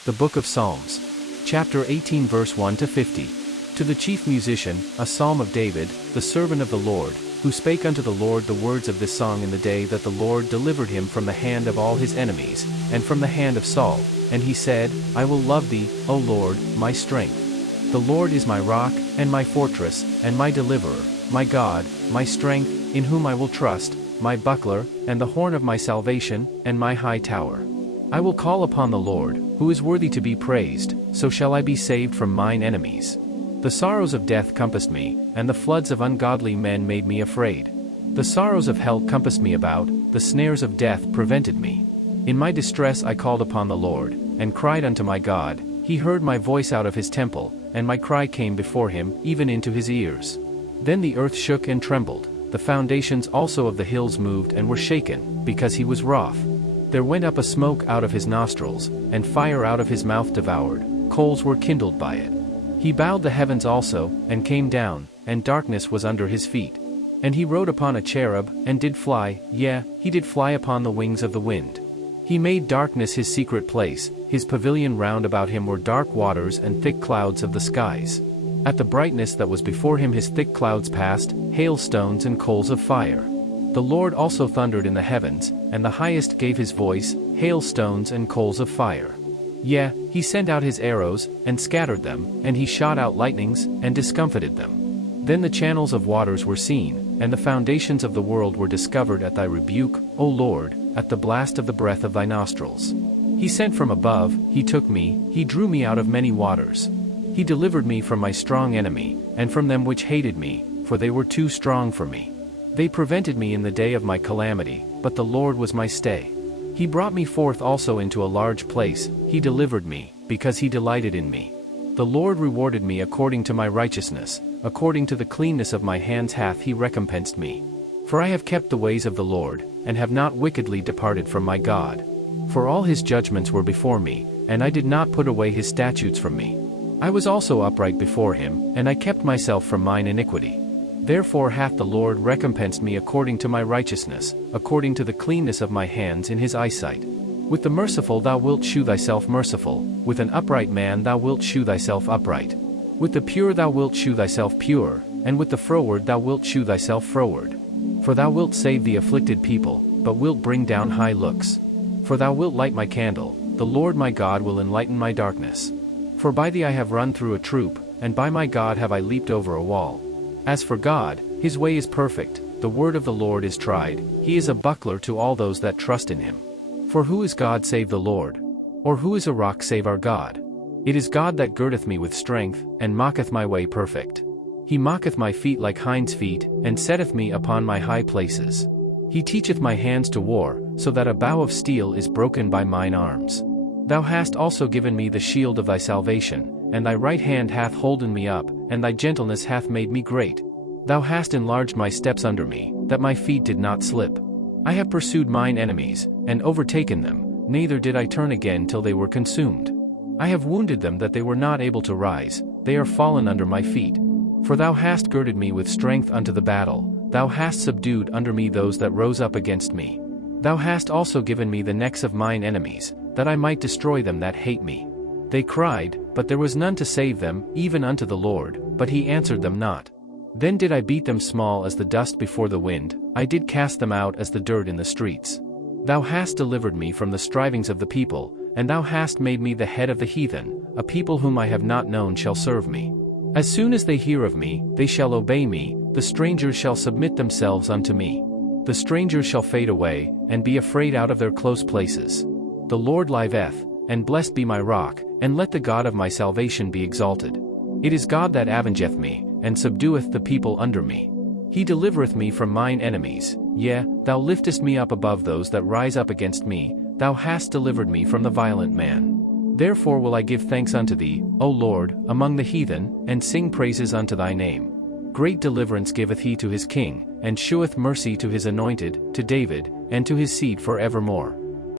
The Book of Psalms. Chapter 18 verse 1 to 50. To the chief musician, a psalm of David, the servant of the Lord, who spake unto the Lord the words of this song in the day that the Lord delivered him from the hand of all his enemies, and from the hand of Saul. And he said, I will love thee, O Lord, my strength. The Lord is my rock, and my fortress, and my deliverer, my God, my strength, in whom I will trust, my buckler, and the horn of my salvation, and my high tower. I will call upon the Lord, who is worthy to be praised, so shall I be saved from mine enemies. The sorrows of death compassed me, and the floods of ungodly men made me afraid. The sorrows of hell compassed me about, the snares of death prevented me. In my distress I called upon the Lord, and cried unto my God. He heard my voice out of his temple, and my cry came before him, even into his ears. Then the earth shook and trembled, the foundations also of the hills moved and were shaken, because he was wroth. There went up a smoke out of his nostrils, and fire out of his mouth devoured, coals were kindled by it. He bowed the heavens also, and came down, and darkness was under his feet. And he rode upon a cherub, and did fly, yea, he did fly upon the wings of the wind. He made darkness his secret place, his pavilion round about him were dark waters and thick clouds of the skies. At the brightness that was before him his thick clouds passed, hailstones and coals of fire. The Lord also thundered in the heavens, and the highest gave his voice, hailstones and coals of fire. Yea, he sent out his arrows, and scattered them, and he shot out lightnings, and discomfited them. Then the channels of waters were seen, and the foundations of the world were discovered at thy rebuke, O Lord, at the blast of the breath of thy nostrils. He sent from above, he took me, he drew me out of many waters. He delivered me from my strong enemy, and from them which hated me, for they were too strong for me. They prevented me in the day of my calamity, but the Lord was my stay. He brought me forth also into a large place, he delivered me, because he delighted in me. The Lord rewarded me according to my righteousness, according to the cleanness of my hands hath he recompensed me. For I have kept the ways of the Lord, and have not wickedly departed from my God. For all his judgments were before me, and I did not put away his statutes from me. I was also upright before him, and I kept myself from mine iniquity. Therefore hath the Lord recompensed me according to my righteousness, according to the cleanness of my hands in his eyesight. With the merciful thou wilt shew thyself merciful, with an upright man thou wilt shew thyself upright. With the pure thou wilt shew thyself pure, and with the froward thou wilt shew thyself froward. For thou wilt save the afflicted people, but wilt bring down high looks. For thou wilt light my candle, the Lord my God will enlighten my darkness. For by thee I have run through a troop, and by my God have I leaped over a wall. As for God, his way is perfect, the word of the Lord is tried, he is a buckler to all those that trust in him. For who is God save the Lord? Or who is a rock save our God? It is God that girdeth me with strength, and maketh my way perfect. He maketh my feet like hinds' feet, and setteth me upon my high places. He teacheth my hands to war, so that a bow of steel is broken by mine arms. Thou hast also given me the shield of thy salvation, and thy right hand hath holden me up, and thy gentleness hath made me great. Thou hast enlarged my steps under me, that my feet did not slip. I have pursued mine enemies, and overtaken them, neither did I turn again till they were consumed. I have wounded them that they were not able to rise, they are fallen under my feet. For thou hast girded me with strength unto the battle, thou hast subdued under me those that rose up against me. Thou hast also given me the necks of mine enemies, that I might destroy them that hate me. They cried, but there was none to save them, even unto the Lord, but he answered them not. Then did I beat them small as the dust before the wind, I did cast them out as the dirt in the streets. Thou hast delivered me from the strivings of the people, and thou hast made me the head of the heathen, a people whom I have not known shall serve me. As soon as they hear of me, they shall obey me, the strangers shall submit themselves unto me. The strangers shall fade away, and be afraid out of their close places. The Lord liveth, and blessed be my rock, and let the God of my salvation be exalted. It is God that avengeth me, and subdueth the people under me. He delivereth me from mine enemies, yea, thou liftest me up above those that rise up against me, thou hast delivered me from the violent man. Therefore will I give thanks unto thee, O Lord, among the heathen, and sing praises unto thy name. Great deliverance giveth he to his king, and sheweth mercy to his anointed, to David, and to his seed for evermore.